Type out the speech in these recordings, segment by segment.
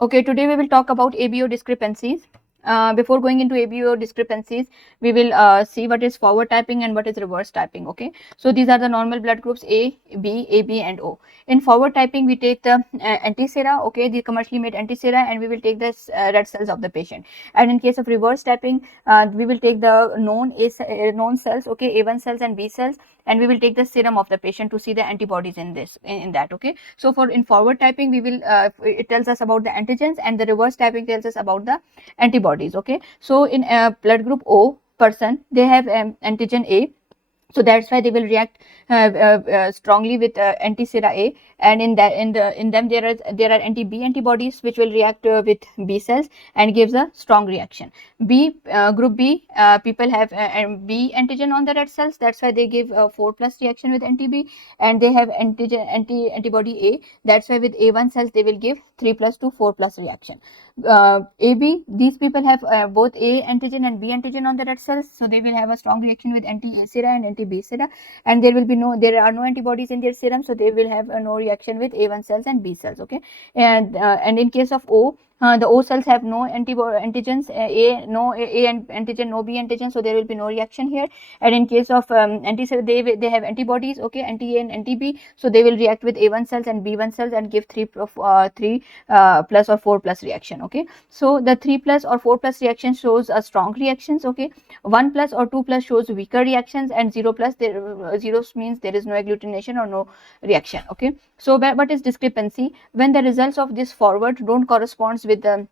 Okay, today we will talk about ABO discrepancies. Before going into ABO discrepancies, we will see what is forward typing and what is reverse typing. Okay, so these are the normal blood groups A, B, AB, and O. In forward typing, we take the antisera, okay, the commercially made antisera, and we will take the red cells of the patient. And in case of reverse typing, we will take the known cells, okay, A1 cells and B cells, and we will take the serum of the patient to see the antibodies in that. Okay, so for in forward typing, we will it tells us about the antigens, and the reverse typing tells us about the antibodies. Okay, so in blood group O person, they have antigen A, so that's why they will react strongly with anti-sera A, and in them there are anti-B antibodies which will react with B cells and gives a strong reaction. Group B people have B antigen on the red cells, that's why they give 4 plus reaction with anti-B, and they have antibody A, that's why with A1 cells they will give 3 plus to 4 plus reaction. AB, these people have both A antigen and B antigen on the red cells, so they will have a strong reaction with anti-A sera and anti-B sera, and there are no antibodies in their serum, so they will have no reaction with A1 cells and B cells. Okay, and in case of O, the O cells have no antigens, A antigen, no B antigen, so there will be no reaction here. And in case of anti-sera, they have antibodies, okay, anti-A and anti-B, so they will react with A1 cells and B1 cells and give 3 plus or 4 plus reaction. Okay, so the 3 plus or 4 plus reaction shows a strong reactions. Okay, 1 plus or 2 plus shows weaker reactions, and 0 plus zero means there is no agglutination or no reaction. Okay, so what is discrepancy? When the results of this forward don't corresponds with the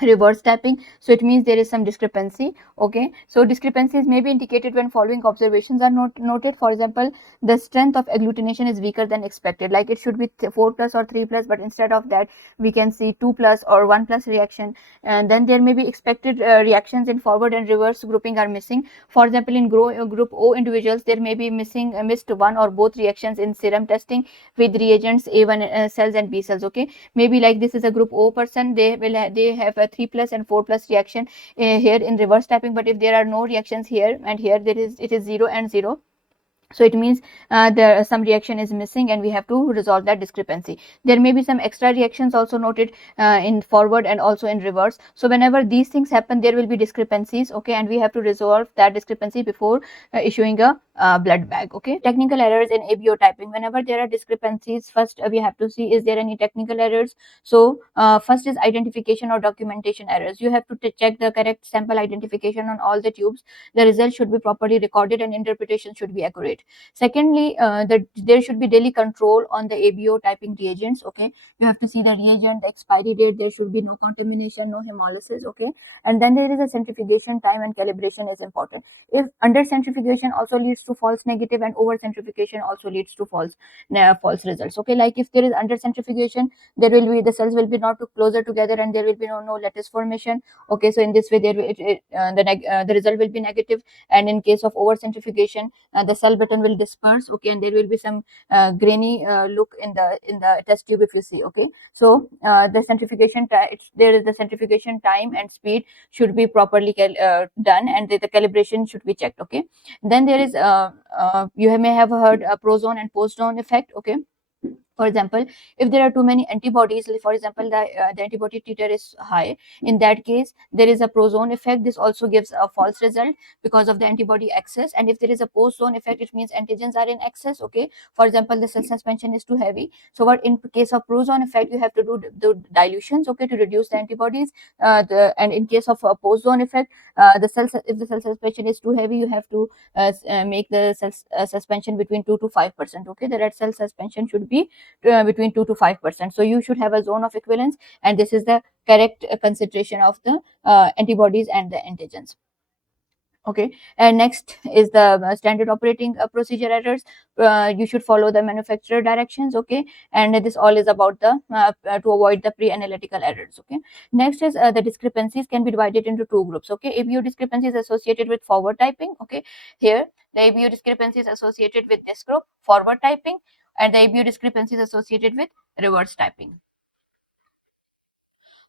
reverse typing, so it means there is some discrepancy. Okay, so discrepancies may be indicated when following observations are noted. For example, the strength of agglutination is weaker than expected, like it should be 4 plus or 3 plus, but instead of that we can see 2 plus or 1 plus reaction. And then there may be expected reactions in forward and reverse grouping are missing. For example, in group O individuals, there may be missed one or both reactions in serum testing with reagents A1 cells and B cells. Okay, maybe like this is a group O person, they have a 3 plus and 4 plus reaction here in reverse typing, but if there are no reactions here and here, it is 0 and 0, so it means there some reaction is missing and we have to resolve that discrepancy. There may be some extra reactions also noted in forward and also in reverse, so whenever these things happen there will be discrepancies. Okay, and we have to resolve that discrepancy before issuing a blood bag. Okay, technical errors in ABO typing. Whenever there are discrepancies, first we have to see is there any technical errors. So first is identification or documentation errors. You have to check the correct sample identification on all the tubes. The result should be properly recorded and interpretation should be accurate. Secondly, there should be daily control on the ABO typing reagents. Okay, you have to see the reagent, the expiry date. There should be no contamination, no hemolysis. Okay, and then there is a centrifugation time and calibration is important. If under centrifugation also leads to false negative, and over centrifugation also leads to false results. Okay, like if there is under centrifugation, there will be the cells will be not closer together and there will be no lattice formation. Okay, so in this way the result will be negative. And in case of over centrifugation, the cell button will disperse. Okay, and there will be some grainy look in the test tube if you see. Okay, so the centrifugation there is the centrifugation time and speed should be properly done, and the calibration should be checked. Okay, then there is you may have heard a prozone and post-zone effect. Okay, for example, if there are too many antibodies, for example the antibody titer is high, in that case there is a prozone effect. This also gives a false result because of the antibody excess. And if there is a post zone effect, it means antigens are in excess. Okay, for example, the cell suspension is too heavy, so what in case of prozone effect you have to do dilutions, okay, to reduce the antibodies. And in case of a post zone effect, if the cell suspension is too heavy, you have to make the cell suspension between 2 to 5%. Okay, the red cell suspension should be between 2 to 5%. So you should have a zone of equivalence, and this is the correct concentration of the antibodies and the antigens. Okay, and next is the standard operating procedure errors. You should follow the manufacturer directions. Okay, and this all is about the to avoid the pre-analytical errors. Okay, next is the discrepancies can be divided into two groups. Okay, ABO discrepancies associated with forward typing. Okay, here the ABO discrepancies associated with this group, forward typing, and the ABO discrepancies associated with reverse typing.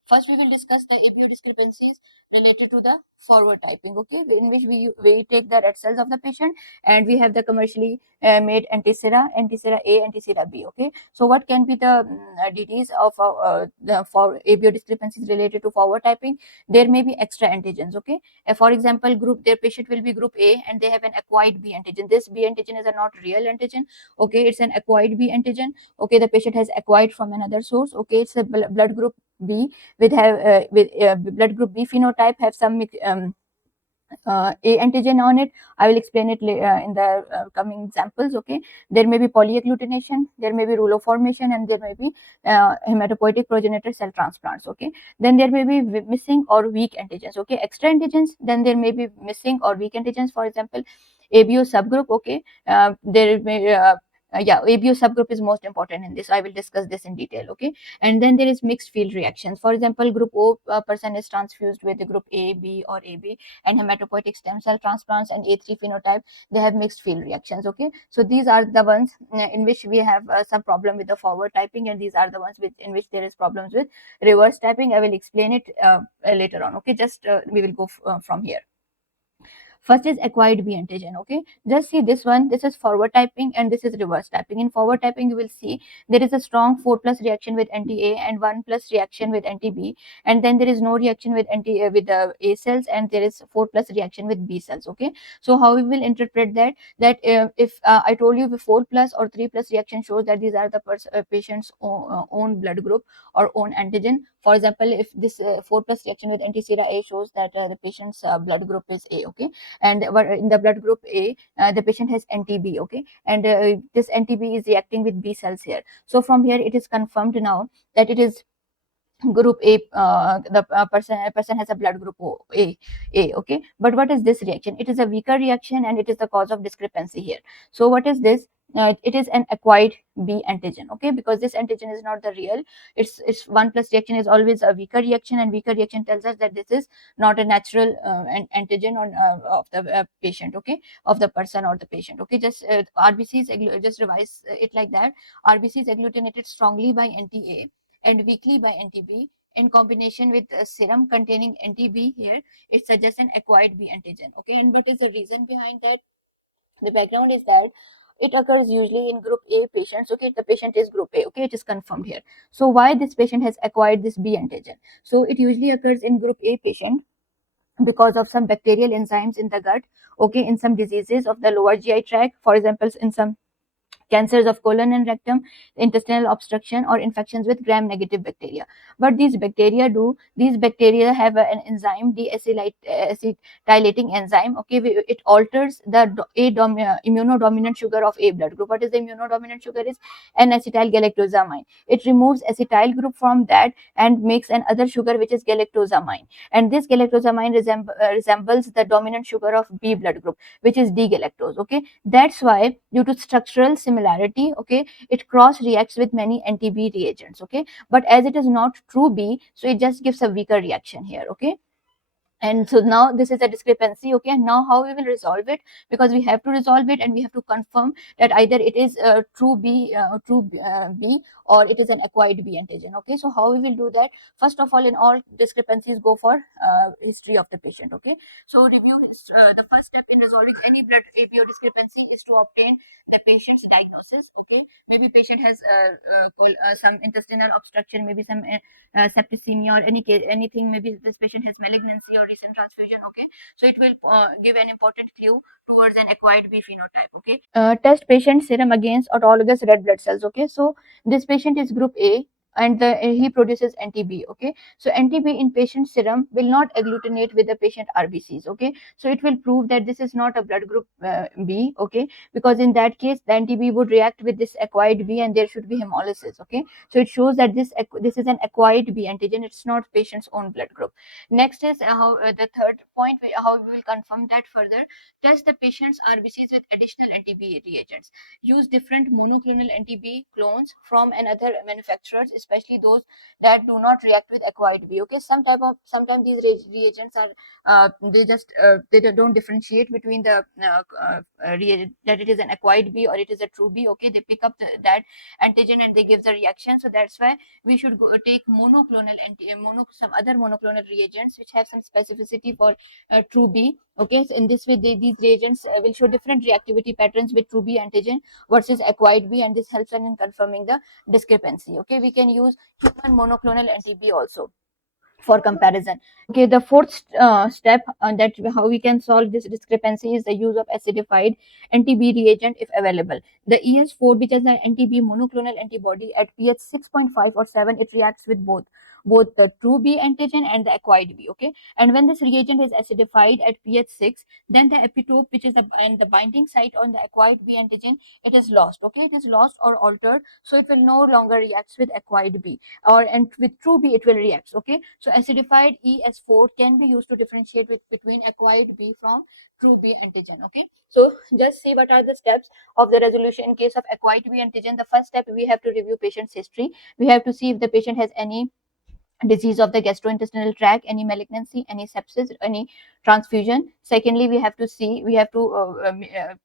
First, we will discuss the ABO discrepancies related to the forward typing, okay, in which we take the red cells of the patient and we have the commercially made antisera, antisera A, antisera B, okay. So what can be the DTs of the for ABO discrepancies related to forward typing? There may be extra antigens, okay. For example, their patient will be group A and they have an acquired B antigen. This B antigen is a not real antigen, okay, it's an acquired B antigen, okay. The patient has acquired from another source, okay. It's a blood group B with blood group B phenotype, have some A antigen on it. I will explain it in the coming examples, okay. There may be polyagglutination, there may be Rouleaux formation, and there may be hematopoietic progenitor cell transplants, okay. Then there may be missing or weak antigens, okay. Extra antigens, then there may be missing or weak antigens. For example, ABO subgroup, okay. There may yeah, ABO subgroup is most important in this. I will discuss this in detail, okay. And then there is mixed field reactions. For example, group O person is transfused with the group A, B, or AB, and hematopoietic stem cell transplants and A3 phenotype, they have mixed field reactions, okay. So these are the ones in which we have some problem with the forward typing, and these are the ones in which there is problems with reverse typing. I will explain it later on, okay. Just we will go from here. First is acquired B antigen, okay. Just see this one. This is forward typing and this is reverse typing. In forward typing, you will see there is a strong 4 plus reaction with anti-A and 1 plus reaction with anti-B, and then there is no reaction with with the A cells, and there is 4 plus reaction with B cells, okay. So how we will interpret that? That if I told you the 4 plus or 3 plus reaction shows that these are the patient's own blood group or own antigen. For example, if this 4 plus reaction with anti-sera A shows that the patient's blood group is A, okay. And in the blood group A, the patient has anti-B, okay, and this anti-B is reacting with B cells here. So from here it is confirmed now that it is group A. The person has a blood group A, okay. But what is this reaction? It is a weaker reaction and it is the cause of discrepancy here. So what is this? It is an acquired B antigen, okay, because this antigen is not the real. It's 1 plus reaction is always a weaker reaction, and weaker reaction tells us that this is not a natural antigen of the patient, okay, of the person or the patient, okay. Just RBCs, just revise it like that. RBC is agglutinated strongly by anti-A and weakly by anti-B. In combination with serum containing anti-B here, it suggests an acquired B antigen, okay. And what is the reason behind that? The background is that it occurs usually in group A patients, okay. The patient is group A, okay, it is confirmed here. So why this patient has acquired this B antigen? So it usually occurs in group A patient because of some bacterial enzymes in the gut, okay, in some diseases of the lower GI tract, for example, in some cancers of colon and rectum, intestinal obstruction, or infections with gram-negative bacteria. What these bacteria have an enzyme, deacetylating enzyme. Okay, it alters the immunodominant sugar of A blood group. What is the immunodominant sugar? Is N-acetyl-galactosamine. It removes acetyl group from that and makes another sugar which is galactosamine. And this galactosamine resembles the dominant sugar of B blood group, which is D-galactose. Okay, that's why due to structural similarity, okay, it cross reacts with many anti-B reagents, okay. But as it is not true B, so it just gives a weaker reaction here, okay. And so now this is a discrepancy, okay. And now how we will resolve it? Because we have to resolve it and we have to confirm that either it is true B or it is an acquired B antigen, okay. So how we will do that? First of all, in all discrepancies, go for history of the patient, okay. So review the first step in resolving any blood ABO discrepancy is to obtain the patient's diagnosis, okay. Maybe patient has some intestinal obstruction, maybe some septicemia, or anything. Maybe this patient has malignancy or recent transfusion, okay. So it will give an important clue towards an acquired B phenotype, okay. Test patient serum against autologous red blood cells, okay. So this patient is group A and he produces anti-B, okay. So anti-B in patient serum will not agglutinate with the patient RBCs, okay. So it will prove that this is not a blood group B, okay, because in that case the anti-B would react with this acquired B and there should be hemolysis, okay. So it shows that this is an acquired B antigen, it's not patient's own blood group. Next is how the third point, how we will confirm that further. Test the patient's RBCs with additional anti-B reagents. Use different monoclonal anti-B clones from another manufacturers especially those that do not react with acquired B. Okay, sometimes these reagents are they don't differentiate between the reagent that it is an acquired B or it is a true B. Okay, they pick up that antigen and they give the reaction. So that's why we should take some other monoclonal reagents which have some specificity for true B. Okay, so in this way these reagents will show different reactivity patterns with true B antigen versus acquired B, and this helps us in confirming the discrepancy. Okay, we can use human monoclonal anti-B also for comparison. Okay, the fourth step that how we can solve this discrepancy is the use of acidified anti-B reagent if available. The ES4, which is an anti-B monoclonal antibody at pH 6.5 or 7, it reacts with both the true B antigen and the acquired B. Okay, and when this reagent is acidified at pH 6, then the epitope, which is the binding site on the acquired B antigen, it is lost. Okay, it is lost or altered, so it will no longer react with acquired B, and with true B it will react. Okay, so acidified ES4 can be used to differentiate between acquired B from true B antigen. Okay, so just see what are the steps of the resolution in case of acquired B antigen. The first step, we have to review patient's history. We have to see if the patient has any disease of the gastrointestinal tract, any malignancy, any sepsis, any transfusion. Secondly, we have to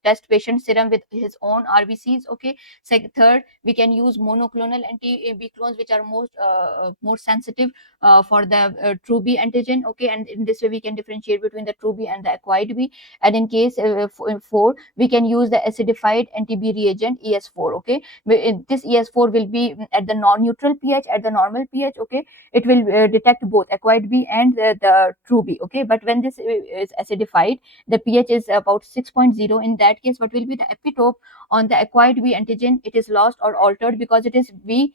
test patient serum with his own RBCs. Okay. Third, we can use monoclonal anti-B clones, which are more sensitive for the true B antigen. Okay, and in this way we can differentiate between the true B and the acquired B. And in case 4, we can use the acidified anti-B reagent ES4. Okay, this ES4 will be at the non-neutral pH, at the normal pH. Okay, it will detect both acquired B and the true B. Okay, but when this is acidified, the pH is about 6.0. In that case, what will be the epitope on the acquired B antigen? It is lost or altered because it is B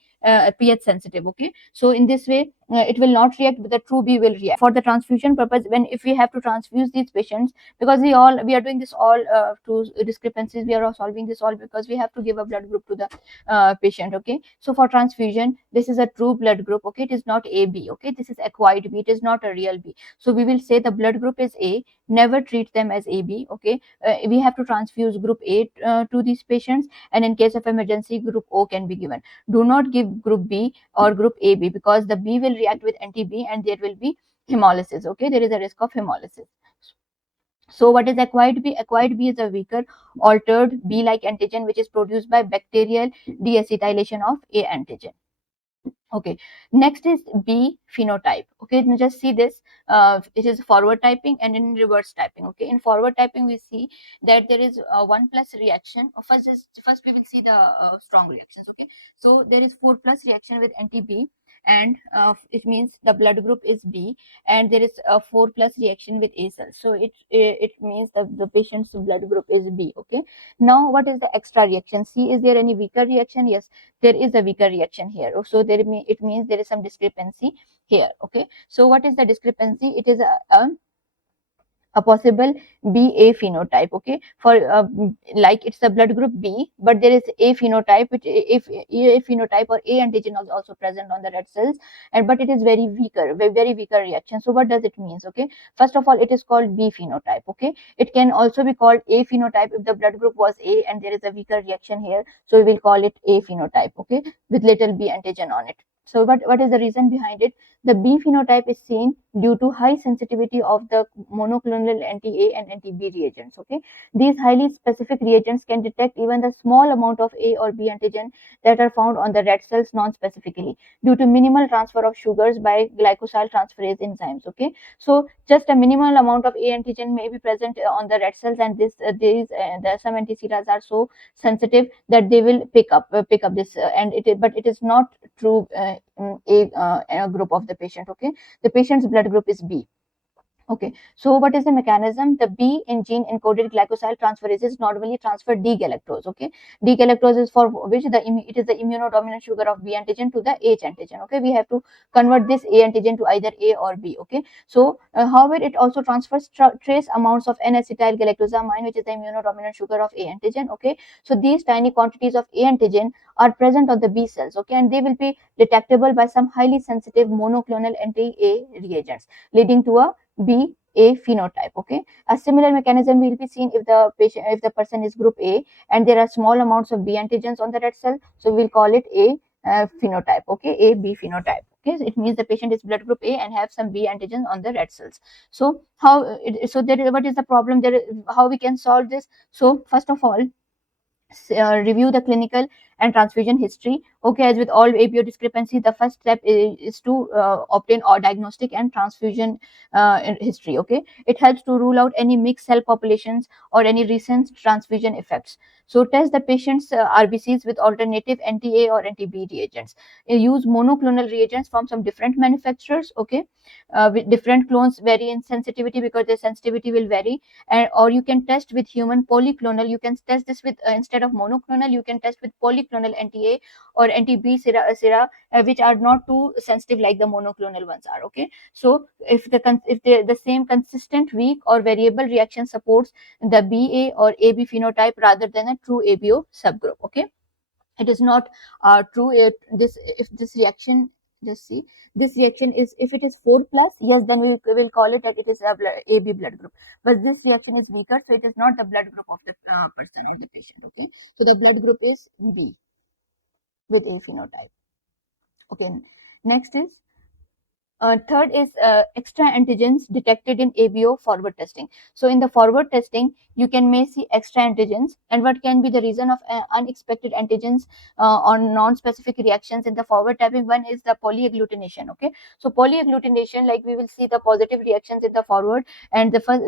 pH sensitive. Okay, so in this way it will not react, but the true B will react. For the transfusion purpose, when if we have to transfuse these patients, because we are doing this all to discrepancies, we are all solving this all because we have to give a blood group to the patient. Okay, so for transfusion, this is a true blood group. Okay, it is not AB. Okay, this is acquired B, it is not a real B. So we will say the blood group is A, never treat them as AB. Okay, we have to transfuse group A to these patients, and in case of emergency, group O can be given. Do not give group B or group AB because the B will react with anti-B and there will be hemolysis. Okay, there is a risk of hemolysis. So what is acquired B? Acquired B is a weaker altered B-like antigen which is produced by bacterial deacetylation of A antigen. Okay, next is B phenotype. Okay, now just see this. It is forward typing and in reverse typing. Okay, in forward typing we see that there is 1+ reaction. First we will see the strong reactions. Okay, so there is 4+ reaction with anti-B, and it means the blood group is B, and there is a 4+ reaction with A cells. So it means that the patient's blood group is B. Okay, now what is the extra reaction? See, is there any weaker reaction? Yes, there is a weaker reaction here. So it means there is some discrepancy here. Okay, so what is the discrepancy? It is a possible BA phenotype. Okay, for like it's the blood group B, but there is A phenotype, which if A phenotype or A antigen is also present on the red cells, and but it is very weaker reaction. So what does it means? Okay, first of all, it is called B phenotype. Okay, it can also be called A phenotype if the blood group was A and there is a weaker reaction here, so we will call it A phenotype. Okay, with little B antigen on it. So what is the reason behind it? The B phenotype is seen due to high sensitivity of the monoclonal anti-A and anti-B reagents. Okay, these highly specific reagents can detect even the small amount of A or B antigen that are found on the red cells non-specifically due to minimal transfer of sugars by glycosyl transferase enzymes. Okay, so just a minimal amount of A antigen may be present on the red cells, and some anti-CRAs are so sensitive that they will pick up this, but it is not true A group of the patient. Okay, the patient's blood group is B. Okay, so what is the mechanism? The B in gene encoded glycosyl transferases normally transfer D-galactose. Okay, D-galactose is for which it is the immunodominant sugar of B antigen to the H antigen. Okay, we have to convert this A antigen to either A or B. Okay, so however, it also transfers trace amounts of N-acetyl galactosamine, which is the immunodominant sugar of A antigen. Okay, so these tiny quantities of A antigen are present on the B cells. Okay, and they will be detectable by some highly sensitive monoclonal anti-A reagents, leading to a B A phenotype. Okay, a similar mechanism will be seen if the person is group A and there are small amounts of B antigens on the red cell, so we'll call it A phenotype, okay, AB phenotype. Okay, so it means the patient is blood group A and have some B antigen on the red cells. So so there, what is the problem there? How we can solve this? So first of all, review the clinical and transfusion history. Okay, as with all ABO discrepancies, the first step is to obtain or diagnostic and transfusion history. Okay, it helps to rule out any mixed cell populations or any recent transfusion effects. So test the patient's RBCs with alternative anti-A or anti-B reagents. Use monoclonal reagents from some different manufacturers. Okay, with different clones vary in sensitivity because the sensitivity will vary. And or you can test with human polyclonal. You can test this with instead of monoclonal, you can test with polyclonal anti-A or anti-B sera, which are not too sensitive like the monoclonal ones are. Okay, so if the same consistent weak or variable reaction supports the BA or AB phenotype rather than a true ABO subgroup. Okay, it is not true. This if this reaction, just see, this reaction is, if it is 4 plus, yes, then we will call it that it is a AB blood group. But this reaction is weaker, so it is not the blood group of the person or the patient. Okay, so the blood group is B with A phenotype. Okay, next is third is extra antigens detected in ABO forward testing. So in the forward testing, you may see extra antigens, and what can be the reason of unexpected antigens or non-specific reactions in the forward typing. One is the polyagglutination. Okay, so polyagglutination, like we will see the positive reactions in the forward, and the first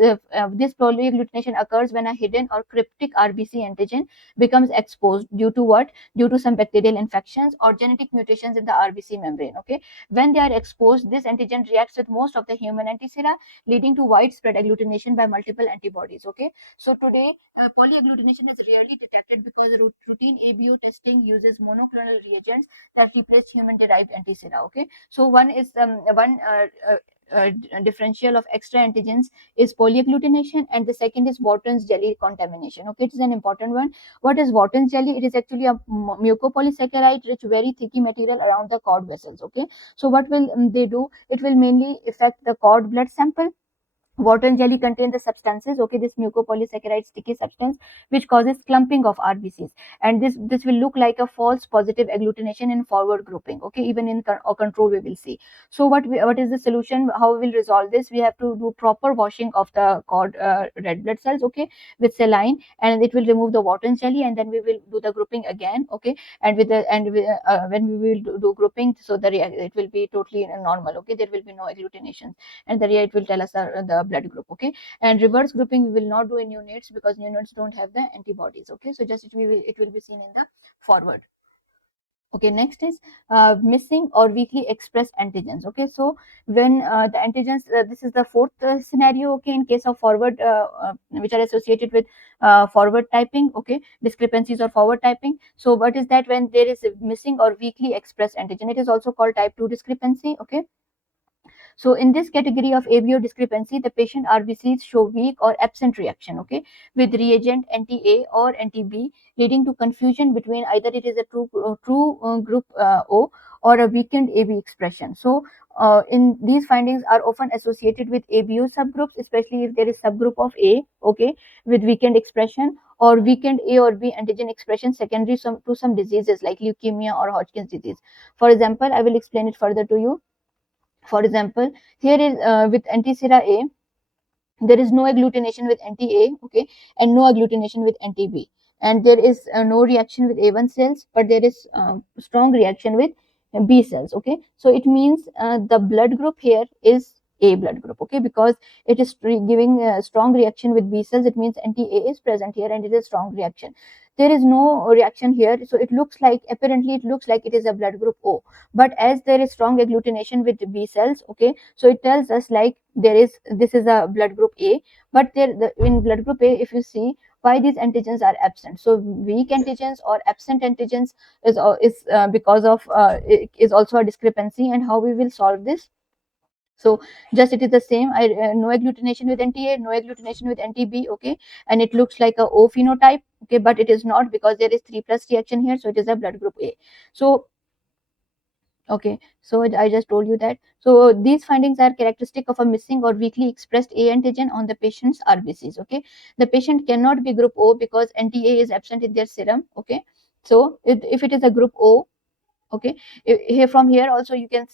this polyagglutination occurs when a hidden or cryptic RBC antigen becomes exposed due to what? Due to some bacterial infections or genetic mutations in the RBC membrane. Okay, when they are exposed, this antigen reacts with most of the human antisera, leading to widespread agglutination by multiple antibodies. Okay, so today polyagglutination is rarely detected because routine ABO testing uses monoclonal reagents that replace human-derived antisera. Okay, so one is differential of extra antigens is polyagglutination, and the second is Wharton's jelly contamination. Okay, it is an important one. What is Wharton's jelly? It is actually a mucopolysaccharide rich, very thicky material around the cord vessels. Okay, so what will they do? It will mainly affect the cord blood sample. Wharton jelly contains the substances, okay, this mucopolysaccharide sticky substance, which causes clumping of RBCs, and this will look like a false positive agglutination in forward grouping. Okay, even in or control we will see. So what is the solution? How we will resolve this? We have to do proper washing of the cord red blood cells, okay, with saline, and it will remove the Wharton jelly, and then we will do the grouping again. Okay, and when we will do grouping, so it will be totally normal. Okay, there will be no agglutination, and it will tell us the blood group. Okay, and reverse grouping we will not do in neonates because neonates don't have the antibodies. Okay, so just it will be seen in the forward. Okay, next is missing or weakly expressed antigens. Okay, so when the antigens, this is the fourth scenario. Okay, in case of forward, which are associated with forward typing. Okay, discrepancies or forward typing. So what is that? When there is a missing or weakly expressed antigen, it is also called type 2 discrepancy. Okay, so in this category of ABO discrepancy, the patient RBCs show weak or absent reaction, okay, with reagent anti-A or anti-B, leading to confusion between either it is a true group O or a weakened AB expression. So in these findings are often associated with ABO subgroups, especially if there is subgroup of A, okay, with weakened expression or weakened A or B antigen expression secondary to some diseases like leukemia or Hodgkin's disease. For example, I will explain it further to you. For example, here is with antisera A, there is no agglutination with anti-A, okay, and no agglutination with anti-B, and there is no reaction with A1 cells, but there is strong reaction with B cells. Okay, so it means the blood group here is A blood group. Okay, because it is giving a strong reaction with B cells, it means anti-A is present here, and it is strong reaction. There is no reaction here, so it looks like, apparently it looks like it is a blood group O, but as there is strong agglutination with B cells, okay, so it tells us like this is a blood group A, but in blood group A, if you see why these antigens are absent, so weak antigens or absent antigens is because of is also a discrepancy, and how we will solve this? So just it is the same. No agglutination with anti-A, no agglutination with anti-B. Okay, and it looks like a O phenotype. Okay, but it is not because there is 3+ reaction here, so it is a blood group A. So okay, so I just told you that. So these findings are characteristic of a missing or weakly expressed A antigen on the patient's RBCs. Okay, the patient cannot be group O because anti-A is absent in their serum. Okay, so if it is a group O, Okay, here from here also you can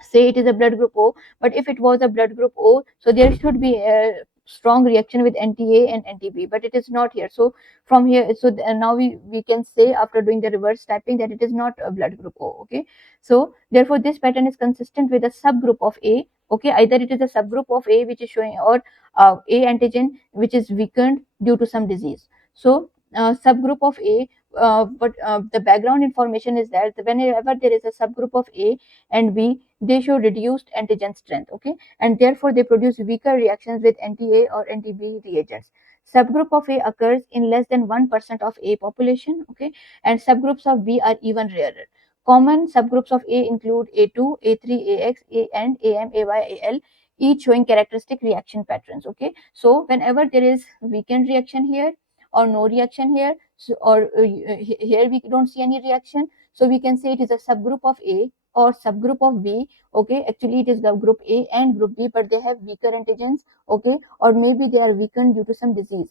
say it is a blood group O, but if it was a blood group O, so there should be a strong reaction with anti-A and anti-B, but it is not here. So from here, so now we can say after doing the reverse typing that it is not a blood group O. Okay, so therefore this pattern is consistent with a subgroup of A. Okay, either it is a subgroup of A which is showing, or A antigen which is weakened due to some disease. So subgroup of A, but the background information is that whenever there is a subgroup of A and B, they show reduced antigen strength. Okay, and therefore they produce weaker reactions with anti-A or anti-B reagents. Subgroup of A occurs in less than 1% of A population. Okay, and subgroups of B are even rarer. Common subgroups of A include A2, A3, AX, A and AM, AY, AL, each showing characteristic reaction patterns. Okay, so whenever there is weakened reaction here or no reaction here, so, or here we don't see any reaction, so we can say it is a subgroup of A or subgroup of B. Okay, actually it is the group A and group B, but they have weaker antigens. Okay, or maybe they are weakened due to some disease.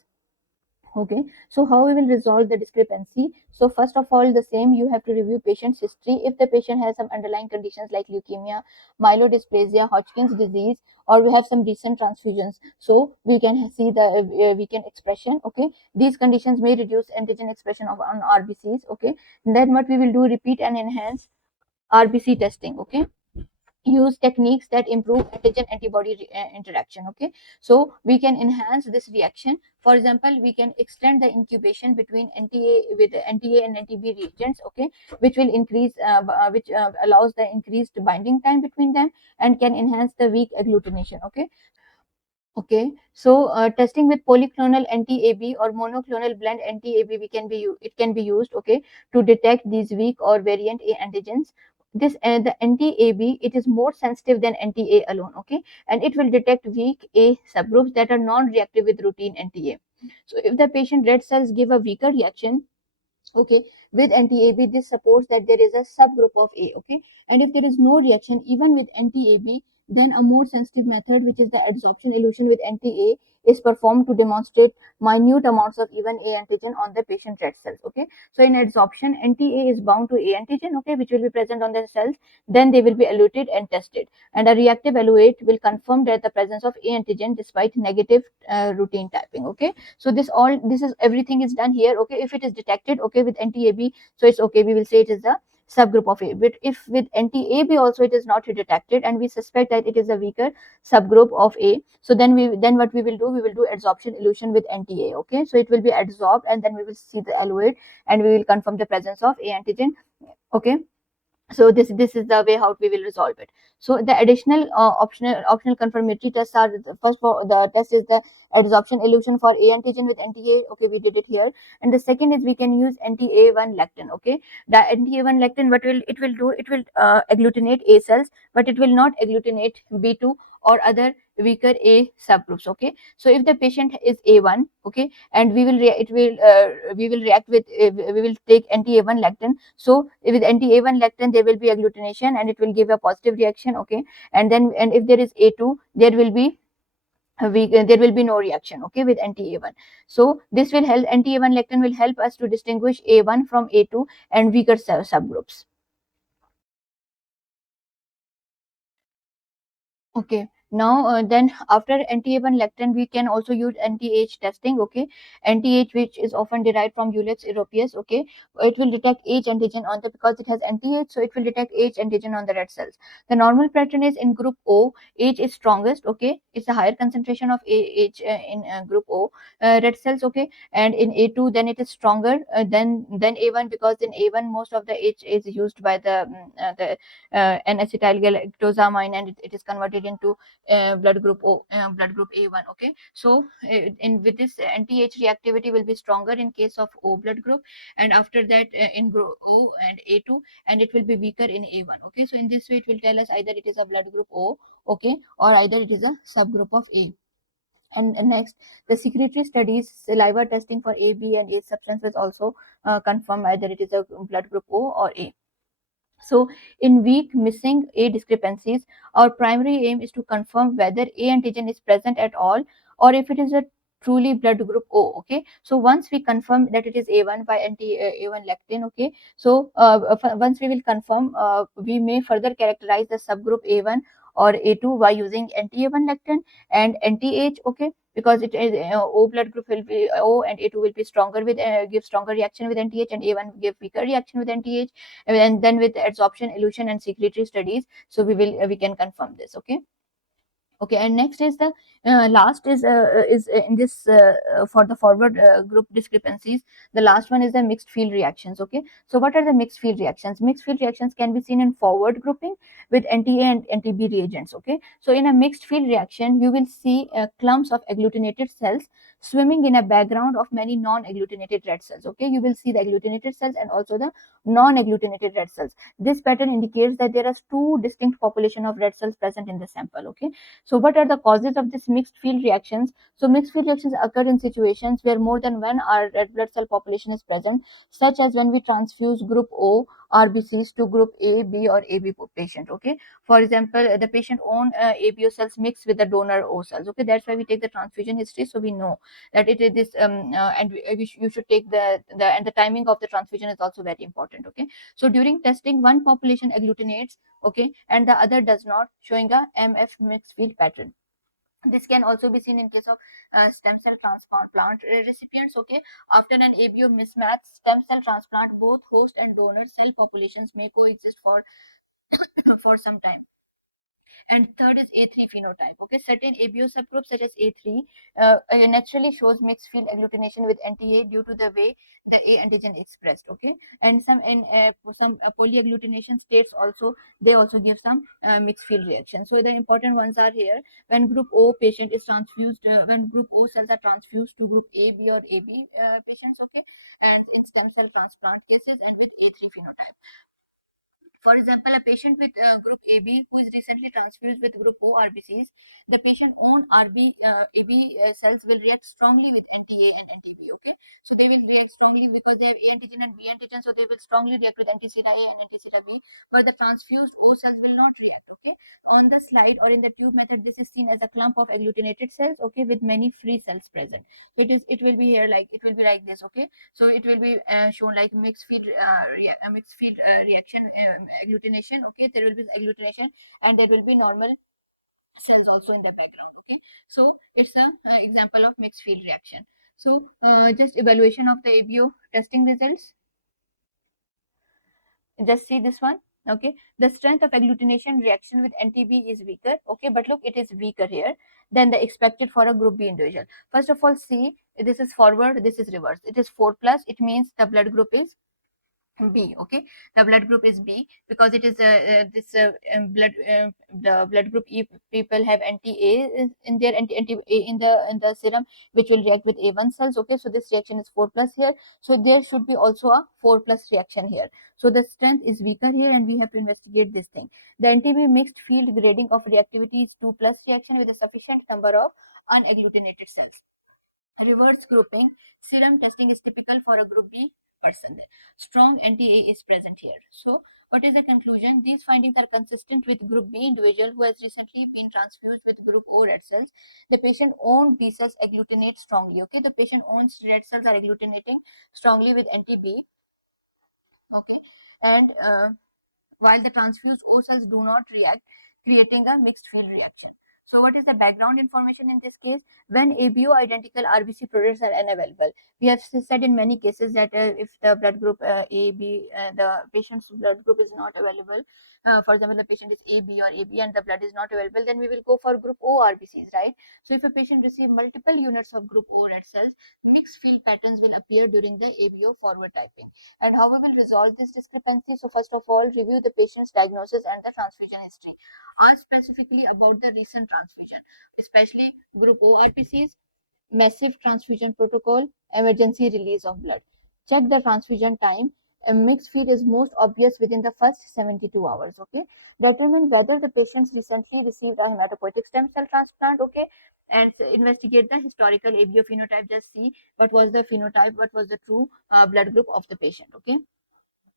Okay, so how we will resolve the discrepancy? So first of all, the same, you have to review patient's history. If the patient has some underlying conditions like leukemia, myelodysplasia, Hodgkin's disease, or we have some recent transfusions, so we can see the weakened expression. Okay, these conditions may reduce antigen expression of on RBCs. Okay, then what we will do, repeat and enhance RBC testing. Okay, use techniques that improve antigen antibody interaction. Okay, so we can enhance this reaction. For example, we can extend the incubation between NTA with NTA and NTB reagents. Okay, which will increase which allows the increased binding time between them and can enhance the weak agglutination. Okay, okay, so testing with polyclonal anti-AB or monoclonal blend anti-AB, it can be used. Okay, to detect these weak or variant A antigens. This the anti-AB, it is more sensitive than anti-A alone. Okay, and it will detect weak A subgroups that are non-reactive with routine anti-A. So if the patient red cells give a weaker reaction, okay, with anti-AB, this supports that there is a subgroup of A. Okay, and if there is no reaction even with anti-AB, then a more sensitive method, which is the adsorption elution with anti-A, is performed to demonstrate minute amounts of even A antigen on the patient red cells. Okay, so in adsorption, anti-A is bound to A antigen, okay, which will be present on the cells. Then they will be eluted and tested, and a reactive eluate will confirm that the presence of A antigen despite negative routine typing. Okay, so this is everything is done here. Okay, if it is detected, okay, with anti-AB, so it's okay, we will say it is a subgroup of A. But if with anti-AB also it is not detected and we suspect that it is a weaker subgroup of A, so then what we will do, we will do adsorption elution with anti-A. Okay, so it will be adsorbed and then we will see the eluate and we will confirm the presence of A antigen. Okay, so this is the way how we will resolve it. So the additional optional confirmatory tests are, first for the test is the adsorption elution for A antigen with anti-A. Okay, we did it here. And the second is we can use anti-A1 lectin. Okay, the anti-A1 lectin, what will it will do, it will agglutinate A cells, but it will not agglutinate B2 or other weaker A subgroups. Okay, so if the patient is A1, okay, and we will we will react with we will take anti-A1 lectin. So with anti-A1 lectin, there will be agglutination and it will give a positive reaction. Okay, and then and if there is A2, there will be there will be no reaction. Okay, with anti-A1. So this will help, anti-A1 lectin will help us to distinguish A1 from A2 and weaker subgroups. Okay. Now, then after anti-A1 lectin, we can also use anti-H testing. Okay, anti-H, which is often derived from Rouleaux europaeus. Okay, it will detect H antigen on the, because it has anti-H, so it will detect H antigen on the red cells. The normal pattern is in group O, H is strongest. Okay, it's a higher concentration of H in group O red cells. Okay, and in A2, then it is stronger than A1, because in A1 most of the H is used by the N-acetylgalactosamine, and it is converted into blood group O, blood group A1. Okay, so in with this anti-H reactivity will be stronger in case of O blood group, and after that in group O and A2, and it will be weaker in A1. Okay, so in this way it will tell us either it is a blood group O, okay, or either it is a subgroup of A. And next, the secretory studies, saliva testing for A, B, and A substances also confirm either it is a blood group O or A. So, in weak missing A discrepancies, our primary aim is to confirm whether A antigen is present at all, or if it is a truly blood group O. Okay, so once we confirm that it is A1 by A1 lectin, okay, so once we will confirm, we may further characterize the subgroup A1 or A2 by using anti-A1 lectin and anti-H. Okay, because it is O blood group will be O, and A2 will be stronger with give stronger reaction with anti-H, and A1 give weaker reaction with anti-H, and then with adsorption, elution, and secretory studies, so we can confirm this. Okay. Okay, and next is the last is in this for the forward group discrepancies. The last one is the mixed field reactions. Okay, so what are the mixed field reactions? Mixed field reactions can be seen in forward grouping with anti-A and anti-B reagents. Okay, so in a mixed field reaction, you will see clumps of agglutinated cells swimming in a background of many non-agglutinated red cells. Okay, you will see the agglutinated cells and also the non-agglutinated red cells. This pattern indicates that there are two distinct population of red cells present in the sample. Okay, so what are the causes of this mixed field reactions? So mixed field reactions occur in situations where more than one red blood cell population is present, such as when we transfuse group O RBCs to group A, B or AB patient. Okay. For example, the patient own ABO cells mixed with the donor O cells. Okay. That's why we take the transfusion history, so we know that it is this and you should take the timing of the transfusion is also very important. Okay. So during testing, one population agglutinates, okay, and the other does not, showing a MF mixed field pattern. This can also be seen in case of stem cell transplant recipients. Okay, after an ABO mismatch stem cell transplant, both host and donor cell populations may coexist for for some time. And third is A3 phenotype. Okay, certain ABO subgroups such as A3 naturally shows mixed field agglutination with anti-A due to the way the A antigen is expressed. Okay, and some polyagglutination states also, they also give some mixed field reaction. So the important ones are here: when group O patient is transfused, when group O cells are transfused to group A, B or AB patients. Okay, and in stem cell transplant cases and with A3 phenotype. For example, a patient with group AB who is recently transfused with group O RBCs, the patient own AB cells will react strongly with anti-A and anti-B. Okay, so they will react strongly because they have A antigen and B antigen, so they will strongly react with anti-sera A and anti-sera B, but the transfused O cells will not react. Okay, on the slide or in the tube method, this is seen as a clump of agglutinated cells. Okay, with many free cells present. It will be here like, it will be like this. Okay, so it will be shown like mixed field mixed field reaction agglutination. Okay, there will be agglutination and there will be normal cells also in the background. Okay, so it's a example of mixed field reaction. So just evaluation of the ABO testing results. Just see this one. Okay, the strength of agglutination reaction with anti-B is weaker. Okay, but look, it is weaker here than the expected for a group B individual. First of all, see, this is forward, this is reverse. It is 4 plus, it means the blood group is B. Okay, the blood group is B because it is this blood the blood group E people have anti A in their anti A in the serum, which will react with A1 cells. Okay, so this reaction is 4 plus here, so there should be also a 4 plus reaction here. So the strength is weaker here, and we have to investigate this thing. The anti-B mixed field grading of reactivity is 2 plus reaction with a sufficient number of unagglutinated cells. Reverse grouping serum testing is typical for a group B person. Strong anti-A is present here. So what is the conclusion? These findings are consistent with group B individual who has recently been transfused with group O red cells. The patient own B cells agglutinate strongly. Okay, the patient owns red cells are agglutinating strongly with anti-B. Okay, and while the transfused O cells do not react, creating a mixed field reaction. So what is the background information in this case? When ABO identical RBC products are unavailable, we have said in many cases that if the blood group AB, the patient's blood group is not available, for example, the patient is AB or AB and the blood is not available, then we will go for group O RBCs, right? So if a patient receives multiple units of group O red cells, mixed field patterns will appear during the ABO forward typing. And how we will resolve this discrepancy? So first of all, review the patient's diagnosis and the transfusion history. Ask specifically about the recent transfusion, especially group O RPCs, massive transfusion protocol, emergency release of blood. Check the transfusion time. A mixed field is most obvious within the first 72 hours. Okay. Determine whether the patients recently received a hematopoietic stem cell transplant. Okay. And investigate the historical ABO phenotype. Just see what was the phenotype, what was the true blood group of the patient. Okay,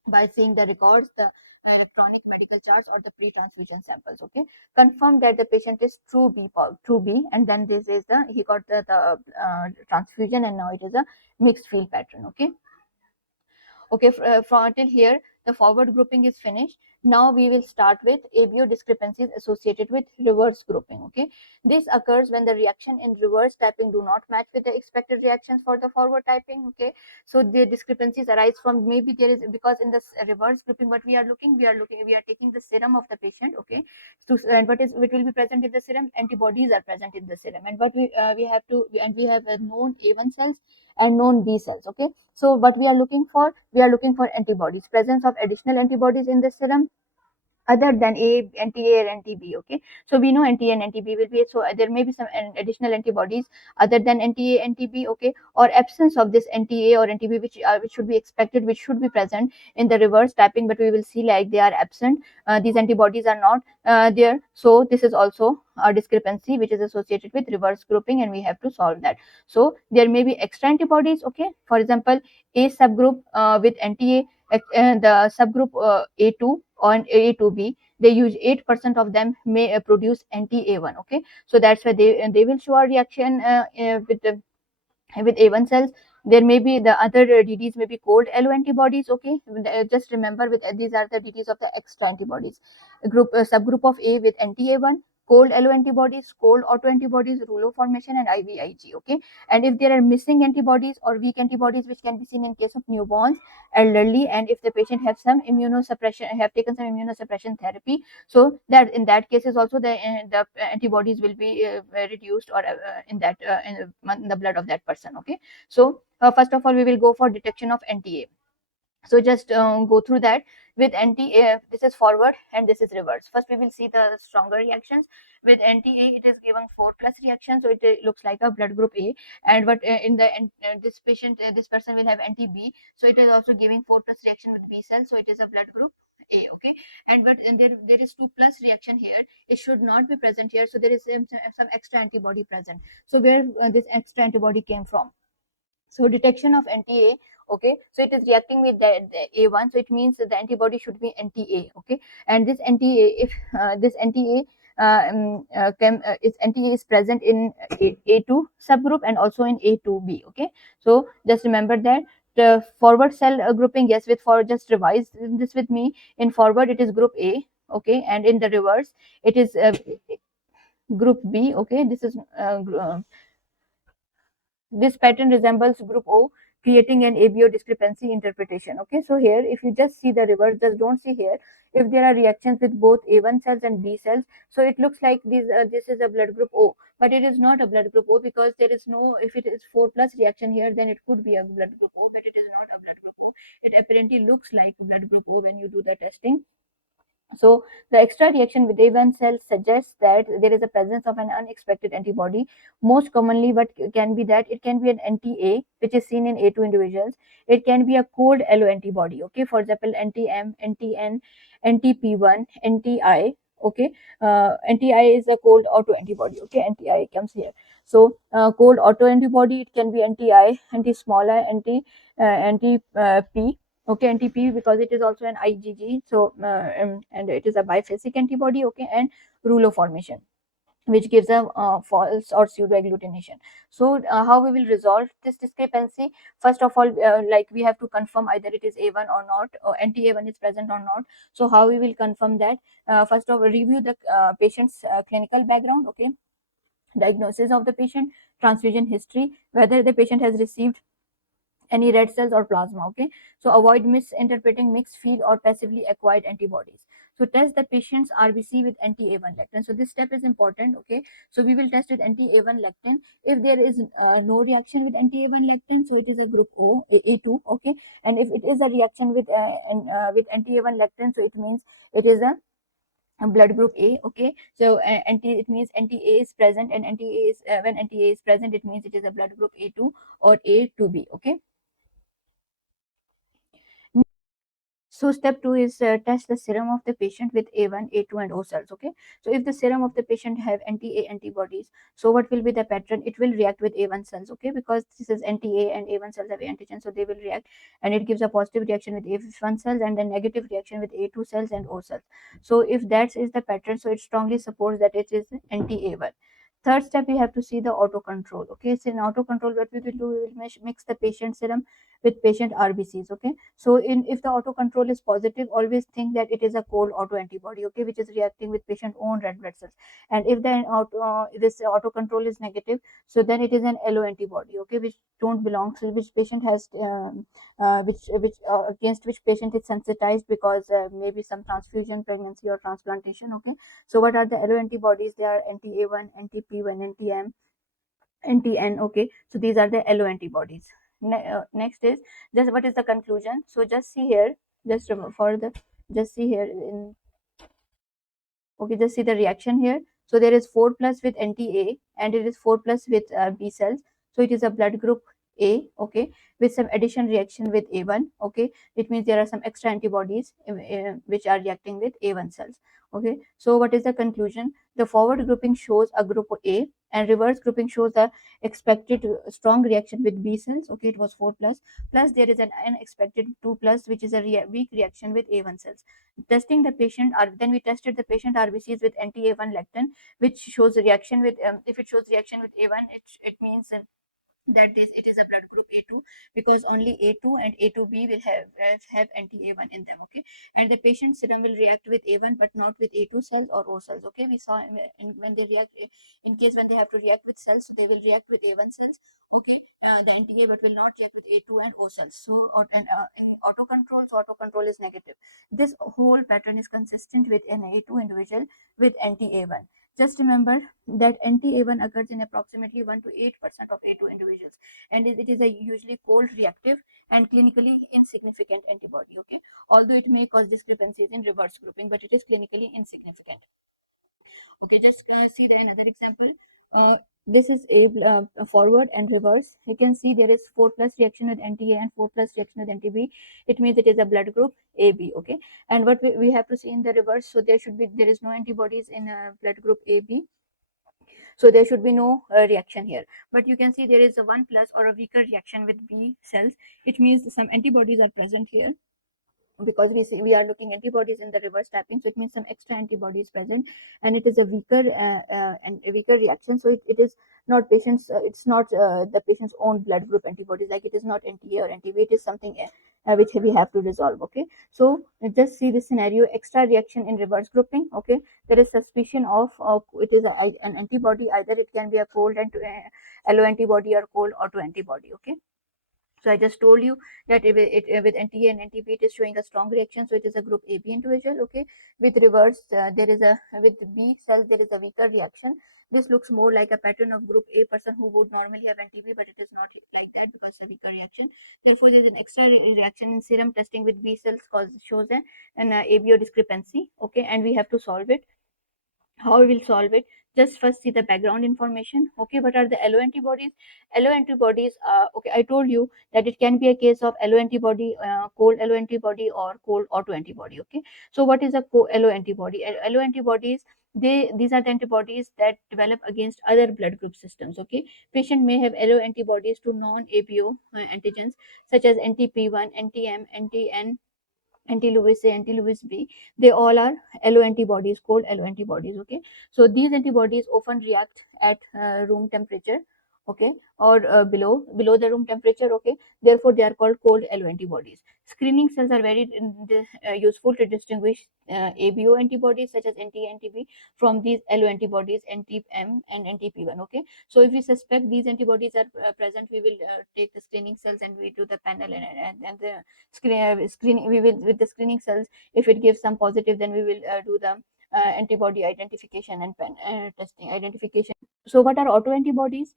by seeing the records, the electronic medical charts or the pre-transfusion samples. Okay, confirm that the patient is true B, and then this is the he got the transfusion, and now it is a mixed field pattern. Okay. Okay, from till here, the forward grouping is finished. Now we will start with ABO discrepancies associated with reverse grouping. Okay, this occurs when the reaction in reverse typing do not match with the expected reactions for the forward typing. Okay, so the discrepancies arise from maybe there is because in this reverse grouping, what we are taking the serum of the patient. Okay, so and what will be present in the serum? Antibodies are present in the serum, and what we have to and we have known A1 cells and known B cells. Okay, so what we are looking for? We are looking for antibodies, presence of additional antibodies in the serum other than anti-A or anti-B. Okay, so we know anti-A and anti-B will be, so there may be some additional antibodies other than anti-A, anti-B. Okay, or absence of this anti-A or anti-B, which should be expected, which should be present in the reverse typing, but we will see like they are absent. These antibodies are not there, so this is also a discrepancy which is associated with reverse grouping, and we have to solve that. So there may be extra antibodies. Okay, for example, A subgroup with anti-A, the subgroup A2 or A2B, they use 8% of them may produce anti-A1. Okay, so that's why they will show a reaction with A1 cells. There may be the other DDs may be cold allo antibodies. Okay, just remember with these are the DDs of the extra antibodies. Subgroup of A with anti-A1, cold allo antibodies, cold auto antibodies, Rouleaux formation, and IVIG. Okay, and if there are missing antibodies or weak antibodies, which can be seen in case of newborns, elderly, and if the patient have some immunosuppression, have taken some immunosuppression therapy, so that in that cases also the antibodies will be reduced, or in the blood of that person. Okay, so first of all we will go for detection of anti-A. So just go through that. With anti-A, this is forward and this is reverse. First we will see the stronger reactions. With anti-A, it is given 4 plus reaction, so it looks like a blood group A. And but in the this patient, this person will have anti-B, so it is also giving 4 plus reaction with B cell, so it is a blood group A. Okay, and there is 2 plus reaction here. It should not be present here, so there is some extra antibody present. So where this extra antibody came from? So detection of anti-A. Okay, so it is reacting with the A1, so it means that the antibody should be anti-A. Okay, and this anti-A, if this anti-A its anti-A is present in A2 subgroup and also in A2B. Okay, so just remember that the forward cell grouping, yes, with for just revise this with me. In forward it is group A. Okay, and in the reverse it is group B. Okay, this pattern resembles group O, creating an ABO discrepancy interpretation. Okay, so here if you just see the reverse, just don't see here. If there are reactions with both A1 cells and B cells, so it looks like this is a blood group O, but it is not a blood group O, because there is no, if it is 4 plus reaction here, then it could be a blood group O, but it is not a blood group O. It apparently looks like blood group O when you do the testing. So the extra reaction with A1 cells suggests that there is a presence of an unexpected antibody. Most commonly, what can be that it can be an anti-A, which is seen in A2 individuals. It can be a cold allo antibody. Okay, for example, anti-M, anti-N, anti-P1, anti-I. Okay, anti-I is a cold auto antibody. Okay, anti-I comes here. So cold auto antibody, it can be anti-I, anti-small I, anti-P. Okay, anti-P, because it is also an IgG, so and it is a biphasic antibody. Okay, and Rouleaux formation, which gives a false or pseudo agglutination. So how we will resolve this discrepancy? First of all, like we have to confirm either it is A1 or not, or anti-A1 is present or not. So how we will confirm that? First of all, review the patient's clinical background. Okay, diagnosis of the patient, transfusion history, whether the patient has received any red cells or plasma. Okay, so avoid misinterpreting mixed field or passively acquired antibodies. So test the patient's RBC with anti-A1 lectin. So this step is important. Okay, so we will test with anti-A1 lectin. If there is no reaction with anti-A1 lectin, so it is a group O, A2. Okay, and if it is a reaction with anti-A1 lectin, so it means it is a blood group A. Okay, so it means anti-A is present, and anti-A is when anti-A is present, it means it is a blood group A2 or A2B. Okay. So step 2 is test the serum of the patient with A1, A2 and O cells. Okay. So if the serum of the patient have anti-A antibodies, so what will be the pattern? It will react with A1 cells. Okay. Because this is anti-A and A1 cells have antigen, so they will react, and it gives a positive reaction with A1 cells and then negative reaction with A2 cells and O cells. So if that is the pattern, so it strongly supports that it is anti-A1. Third step, we have to see the auto control. Okay. So in auto control, what we will do, we will mix the patient serum with patient RBCs. Okay. So in if the auto control is positive, always think that it is a cold auto antibody, okay, which is reacting with patient own red blood cells. And if the this auto control is negative, so then it is an allo antibody, okay, which don't belong, so which patient has which against which patient is sensitized because maybe some transfusion, pregnancy or transplantation. Okay. So what are the allo antibodies? They are anti A1, anti P1, anti M, anti-N. Okay. So these are the allo antibodies. Next is just what is the conclusion. So just see here, just for the, just see here in, okay, just see the reaction here. So there is 4 plus with anti-A and it is 4 plus with B cells. So it is a blood group A, okay, with some addition reaction with A1, okay. It means there are some extra antibodies which are reacting with A1 cells, okay. So what is the conclusion? The forward grouping shows a group A and reverse grouping shows the expected strong reaction with B cells, okay, it was 4 plus, plus there is an unexpected 2 plus which is a weak reaction with A1 cells. Testing the patient, then we tested the patient RBCs with anti-A1 lectin, which shows reaction with if it shows reaction with A1, it means that this it is a blood group A2, because only A2 and A2B will have anti-A1 in them, okay. And the patient serum will react with A1 but not with A2 cells or O cells, okay. We saw when they react, in case when they have to react with cells, so they will react with A1 cells, okay, the anti-A, but will not react with A2 and O cells. So in auto control, so auto control is negative. This whole pattern is consistent with an A2 individual with anti-A1. Just remember that anti-A1 occurs in approximately 1 to 8% of A2 individuals, and it is a usually cold reactive and clinically insignificant antibody, okay. Although it may cause discrepancies in reverse grouping, but it is clinically insignificant. Okay, just see the another example. This is a forward and reverse. You can see there is 4 plus reaction with anti-A and 4 plus reaction with anti-B. It means it is a blood group AB. Okay, and what we have to see in the reverse. So there is no antibodies in blood group AB. So there should be no reaction here. But you can see there is a 1 plus or a weaker reaction with B cells. It means some antibodies are present here, because we are looking antibodies in the reverse tapping, so it means some extra antibodies present, and it is a weaker and a weaker reaction. So it is not patients, it's not the patient's own blood group antibodies, like it is not anti-A or anti-B, it is something which we have to resolve. Okay, so just see this scenario: extra reaction in reverse grouping. Okay, there is suspicion of it is an antibody, either it can be a cold and allo antibody or cold auto antibody. Okay, so I just told you that with anti-A and anti-B, it is showing a strong reaction. So it is a group AB individual. Okay, with reverse, there is a with B cells there is a weaker reaction. This looks more like a pattern of group A person who would normally have anti-B, but it is not like that because it's a weaker reaction. Therefore, there is an extra reaction in serum testing with B cells shows an ABO discrepancy. Okay, and we have to solve it. How we will solve it? Just first see the background information. Okay, what are the allo antibodies? Allo antibodies, okay, I told you that it can be a case of allo antibody, cold allo antibody or cold auto antibody. Okay, so what is a allo antibody? Allo antibodies, these are the antibodies that develop against other blood group systems. Okay, patient may have allo antibodies to non ABO antigens such as anti P1, anti M, anti N, anti-Lewis A, anti-Lewis B. They all are allo antibodies, called allo antibodies. Okay, so these antibodies often react at room temperature, okay, or below the room temperature. Okay, therefore they are called cold allo antibodies. Screening cells are very useful to distinguish ABO antibodies such as anti-B from these allo antibodies anti-M and anti-P1. Okay, so if we suspect these antibodies are present, we will take the screening cells and we do the panel, and the screening, we will, with the screening cells, if it gives some positive, then we will do the antibody identification and testing identification. So what are autoantibodies?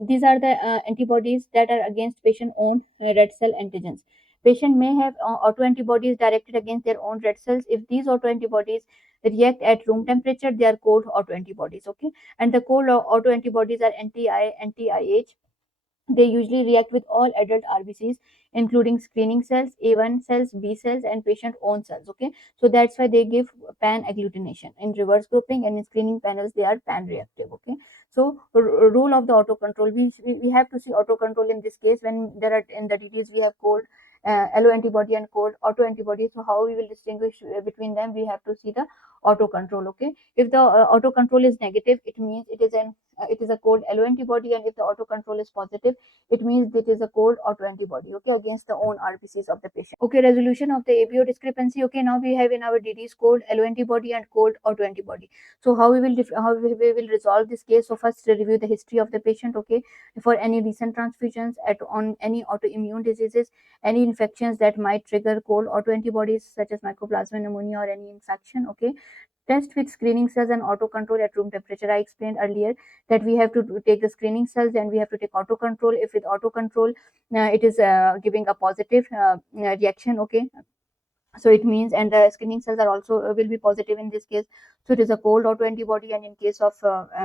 These are the antibodies that are against patient own red cell antigens. Patient may have autoantibodies directed against their own red cells. If these autoantibodies react at room temperature, they are cold autoantibodies. Okay, and the cold autoantibodies are anti-I, anti-IH, They usually react with all adult RBCs, including screening cells, A1 cells, B cells, and patient own cells. Okay, so that's why they give pan agglutination. In reverse grouping and in screening panels, they are pan reactive. Okay, so rule of the autocontrol. We have to see autocontrol in this case when there are in the details we have cold allo antibody and cold auto antibody. So how we will distinguish between them? We have to see the autocontrol. Okay, if the autocontrol is negative, it means it is a cold allo antibody, and if the autocontrol is positive, it means it is a cold autoantibody, okay, against the own RBCs of the patient. Okay, resolution of the ABO discrepancy. Okay, now we have in our DDs cold alloantibody and cold autoantibody. So how we will resolve this case? So first review the history of the patient. Okay, for any recent transfusions on any autoimmune diseases, any infections that might trigger cold autoantibodies such as mycoplasma pneumonia or any infection. Okay, test with screening cells and auto control at room temperature. I explained earlier that we have to take the screening cells and we have to take auto control. If with auto control it is giving a positive reaction, okay, so it means, and the screening cells are also will be positive in this case, so it is a cold autoantibody. And in case of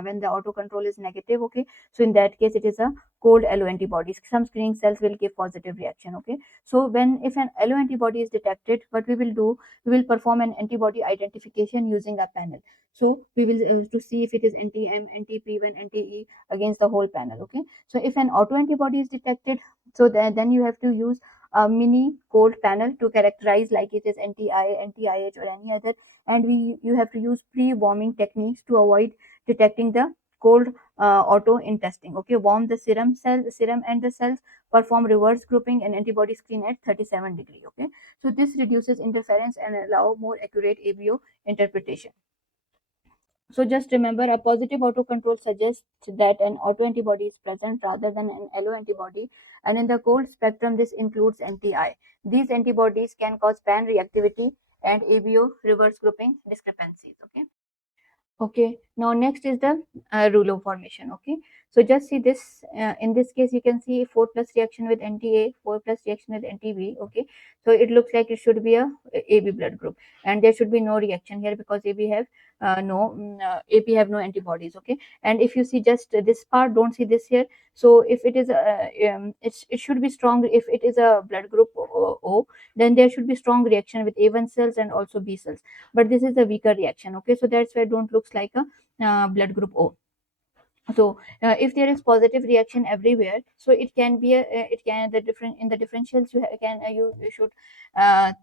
when the auto control is negative, okay, so in that case it is a cold alloantibodies. Some screening cells will give positive reaction. Okay, so when if an alloantibody is detected, what we will do, we will perform an antibody identification using a panel. So we will to see if it is anti-M, anti-P1, anti-E against the whole panel. Okay, so if an autoantibody is detected, so then you have to use a mini cold panel to characterize like it is anti-I, anti-IH or any other, and you have to use pre-warming techniques to avoid detecting the cold auto in testing. Okay, warm the serum and the cells, perform reverse grouping and antibody screen at 37 degrees. Okay, so this reduces interference and allow more accurate ABO interpretation. So just remember, a positive autocontrol suggests that an autoantibody is present rather than an alloantibody, and in the cold spectrum, this includes anti-I. These antibodies can cause pan reactivity and ABO reverse grouping discrepancies. Okay. Okay, now next is the Rouleaux formation. Okay, so just see this. In this case, you can see 4 plus reaction with anti-A, 4 plus reaction with anti-B. Okay, so it looks like it should be a AB blood group, and there should be no reaction here because AB have AP have no antibodies. Okay, and if you see just this part, don't see this here. So if it is it should be strong. If it is a blood group O, then there should be strong reaction with A1 cells and also B cells, but this is a weaker reaction. Okay, so that's why it don't looks like a blood group O. So if there is positive reaction everywhere, so it can be it can the different in the differentials you should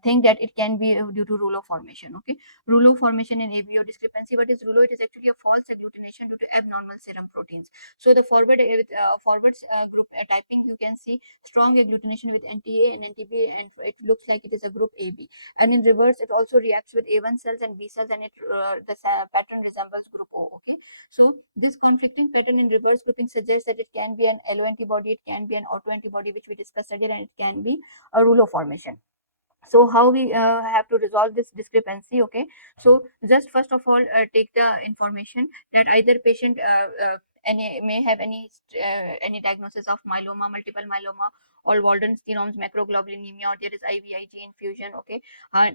think that it can be due to Rouleaux formation. Okay, Rouleaux formation in ABO discrepancy. What is Rouleaux? It is actually a false agglutination due to abnormal serum proteins. So the forward group typing, you can see strong agglutination with anti-A and anti-B, and it looks like it is a group AB. And in reverse, it also reacts with A1 cells and B cells, and it the pattern resembles group O. Okay, so this conflicting pattern in reverse grouping suggests that it can be an alloantibody, it can be an autoantibody, which we discussed earlier, and it can be a Rouleaux formation. So how we have to resolve this discrepancy? Okay, so just first of all take the information that either patient any may have any diagnosis of myeloma, multiple myeloma, or Walden's genomes, macroglobulinemia, or there is IVIG infusion. Okay,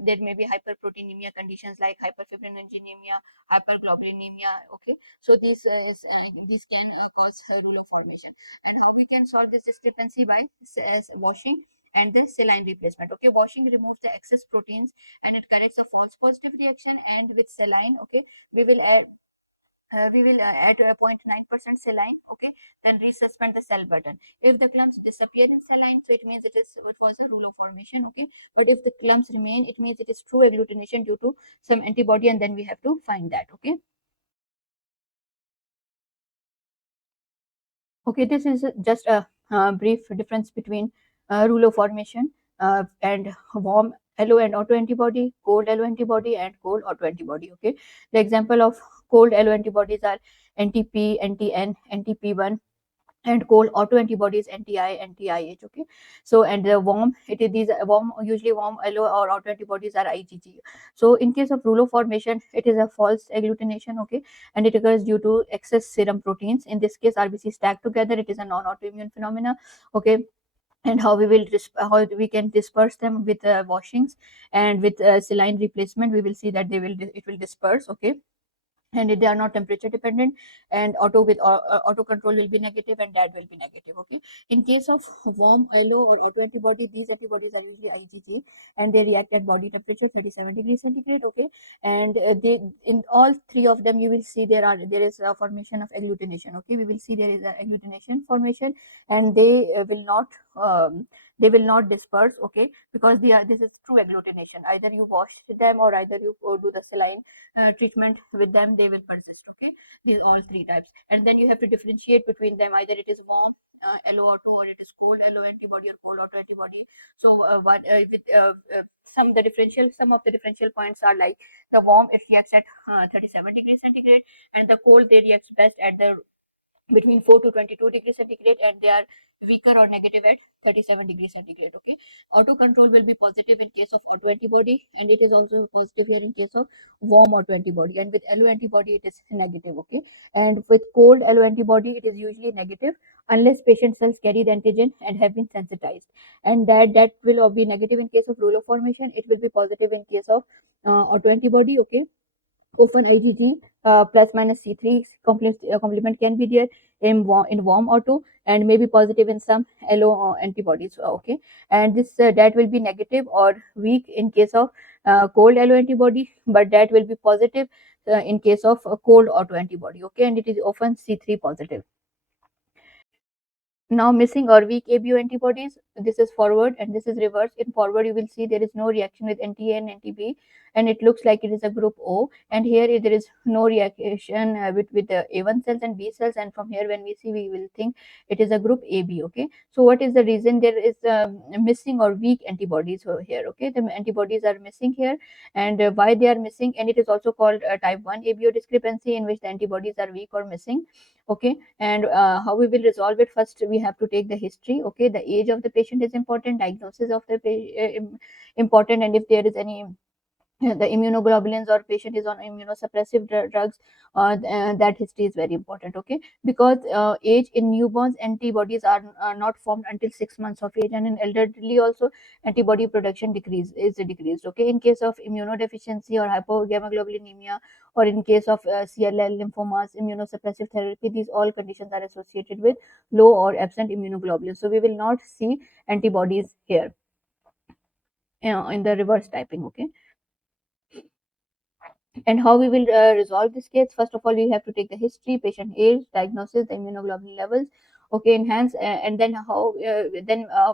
there may be hyperproteinemia conditions like hyperfibrinogenemia, hyperglobulinemia. Okay, so these can cause Rouleaux formation. And how we can solve this discrepancy? By washing and the saline replacement. Okay, washing removes the excess proteins and it corrects a false positive reaction. And with saline, okay, we will add 0.9% saline. Okay, then resuspend the cell button. If the clumps disappear in saline, so it means it was a Rouleaux formation. Okay, but if the clumps remain, it means it is true agglutination due to some antibody, and then we have to find that. Okay. Okay, this is just a brief difference between Rouleaux formation and warm allo and autoantibody, cold alloantibody, and cold autoantibody. Okay, the example of cold alloantibodies are anti-P, anti-N, anti-P1, and cold autoantibodies anti-I, anti-IH. Okay, so and the warm, it is these warm, usually warm allo or autoantibodies are IgG. So in case of Rouleaux formation, it is a false agglutination. Okay, and it occurs due to excess serum proteins. In this case, RBC stacked together. It is a non-autoimmune phenomena. Okay, and how how we can disperse them with washings and with saline replacement, we will see that it will disperse. Okay, and they are not temperature dependent, and auto control will be negative, and that will be negative. Okay, in case of warm allo or autoantibody, these antibodies are usually IgG, and they react at body temperature 37 degrees centigrade. Okay, and they, in all three of them, you will see there is a formation of agglutination. Okay, we will see there is a agglutination formation, and they will not disperse. Okay, because this is true agglutination. Either you wash them, or either you do the saline treatment with them, they will persist. Okay, these all three types, and then you have to differentiate between them. Either it is warm allo auto, or it is cold allo antibody, or cold auto antibody. So some of the differential points are like the warm, it reacts at 37 degrees centigrade, and the cold, they react best at the between 4 to 22 degrees centigrade, and they are weaker or negative at 37 degrees centigrade. Okay, auto control will be positive in case of autoantibody, and it is also positive here in case of warm autoantibody, and with alloantibody it is negative. Okay, and with cold alloantibody it is usually negative unless patient cells carry the antigen and have been sensitized, and that will be negative in case of Rouleaux formation. It will be positive in case of autoantibody. Okay, often IgG plus minus C3 complement can be there in warm auto, and maybe positive in some allo antibodies. Okay, and this that will be negative or weak in case of cold allo antibody, but that will be positive in case of cold auto antibody. Okay, and it is often C3 positive. Now missing or weak ABO antibodies, this is forward and this is reverse. In forward, you will see there is no reaction with NTA and NTB, and it looks like it is a group O. And here there is no reaction with the A1 cells and B cells. And from here, when we see, we will think it is a group AB. Okay. So what is the reason there is missing or weak antibodies over here? Okay, the antibodies are missing here, and why they are missing? And it is also called type 1 ABO discrepancy, in which the antibodies are weak or missing. Okay, and how we will resolve it? First, we have to take the history. Okay, the age of the patient is important, diagnosis of the important, and if there is any the immunoglobulins, or patient is on immunosuppressive drugs, that history is very important. Okay, because age in newborns, antibodies are not formed until 6 months of age, and in elderly also antibody production decreased. Okay, in case of immunodeficiency or hypogammaglobulinemia, or in case of CLL lymphomas, immunosuppressive therapy, these all conditions are associated with low or absent immunoglobulin, so we will not see antibodies here in the reverse typing. Okay, and how we will resolve this case? First of all, we have to take the history, patient age, diagnosis, the immunoglobulin levels. Okay, enhance, and then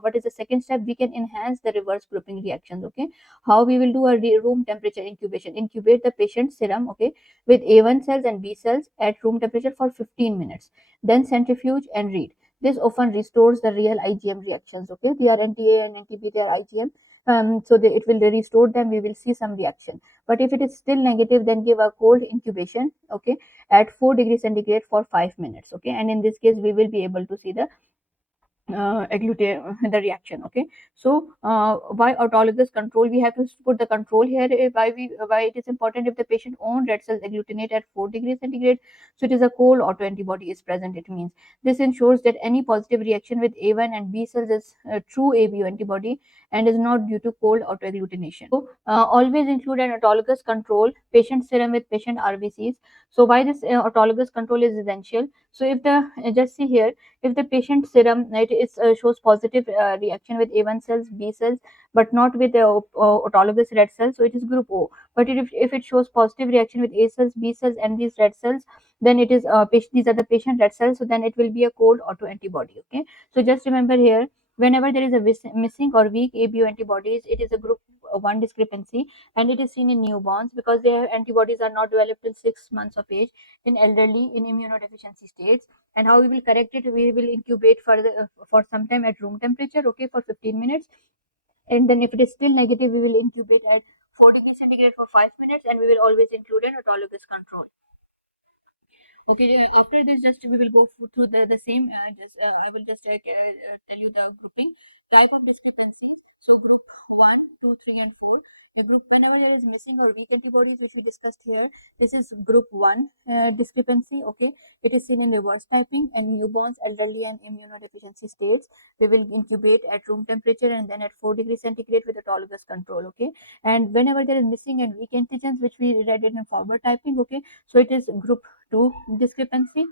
what is the second step? We can enhance the reverse grouping reactions. Okay, how we will do a room temperature incubation? Incubate the patient serum, okay, with A1 cells and B cells at room temperature for 15 minutes, then centrifuge and read. This often restores the real IgM reactions. Okay, they are NTA and NTB, they are IgM. It will restore them, we will see some reaction. But if it is still negative, then give a cold incubation, okay, at 4 degrees centigrade for 5 minutes. Okay, and in this case we will be able to see the the reaction. Okay, so why autologous control? We have to put the control here. Why it is important? If the patient own red cells agglutinate at 4 degrees centigrade, so it is a cold autoantibody is present. It means this ensures that any positive reaction with A1 and B cells is a true ABO antibody and is not due to cold autoagglutination. So always include an autologous control, patient serum with patient RBCs. So why this autologous control is essential? So if the just see here, if the patient serum shows positive reaction with A1 cells, B cells, but not with autologous red cells, so it is group O. But if it shows positive reaction with A cells, B cells, and these red cells, then it is these are the patient red cells. So then it will be a cold autoantibody. Okay, so just remember here, whenever there is a missing or weak ABO antibodies, it is a group 1 discrepancy, and it is seen in newborns because their antibodies are not developed till 6 months of age, in elderly, in immunodeficiency states. And how we will correct it? We will incubate for some time at room temperature, okay, for 15 minutes, and then if it is still negative, we will incubate at 4 degrees centigrade for 5 minutes, and we will always include an autologous control. Okay, after this, just we will go through the same. I will just tell you the grouping type of discrepancies. So group 1, 2, 3, and 4. A group, whenever there is missing or weak antibodies, which we discussed here, this is group 1 discrepancy. Okay, it is seen in reverse typing and newborns, elderly, and immunodeficiency states. We will incubate at room temperature and then at 4 degrees centigrade with autologous control. Okay, and whenever there is missing and weak antigens, which we read it in forward typing. Okay, so it is group 2 discrepancy.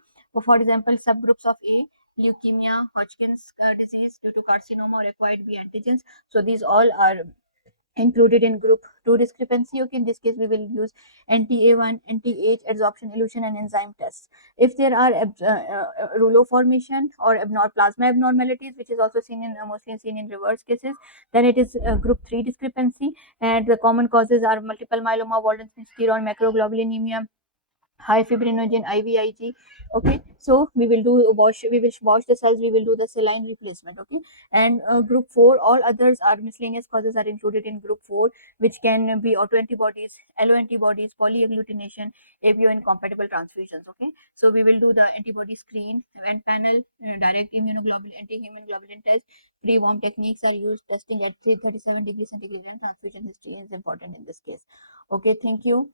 For example, subgroups of A, leukemia, Hodgkin's disease due to carcinoma or acquired B antigens. So these all are included in group 2 discrepancy. Okay, in this case we will use anti-A1, anti-H, adsorption, elution, and enzyme tests. If there are Rouleaux formation or plasma abnormalities, which is also seen in mostly seen in reverse cases, then it is group 3 discrepancy. And the common causes are multiple myeloma, Waldenström steroid, macroglobulinemia, high fibrinogen, IVIG. Okay, so we will wash the cells, we will do the saline replacement. Okay, and group 4, all others are miscellaneous causes are included in group 4, which can be autoantibodies, alloantibodies, polyagglutination, ABO incompatible transfusions. Okay, so we will do the antibody screen and panel, direct immunoglobulin, anti-hemoglobin test. Pre-warm techniques are used, testing at 337 degrees centigrade, and transfusion history is important in this case. Okay, thank you.